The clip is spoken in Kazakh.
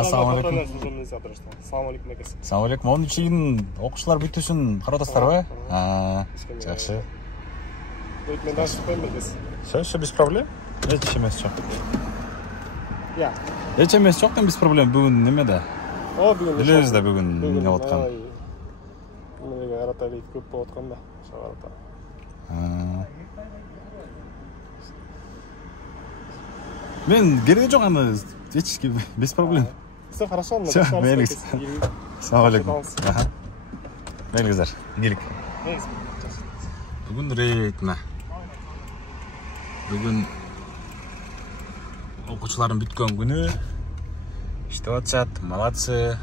Assalamu alaikum. Assalamu alaikum akasi. Assalamu alaikum. Onun için okuşlar бүтүшүн каратасыздар ба? Жакшы. Мен дашып коем акасы. Все без проблем. Эч эмес жок. Я. Эч эмес жок да без проблем. Бүгүн немеде? Бүгүн. Билебиз да бүгүн эмне болуп аткан. Эмнеге араталык көп болуп аткан да. Шаарда. Мен кереги жок аны эч без проблем. Все хорошо, но мейлиңиз. Assalamu alaikum. Мейлиңиздер. Ийгилик. Бүгүн рейд мына. Бүгүн окуучулардын бүткөн күнү. Иштеп атышат, молодцы.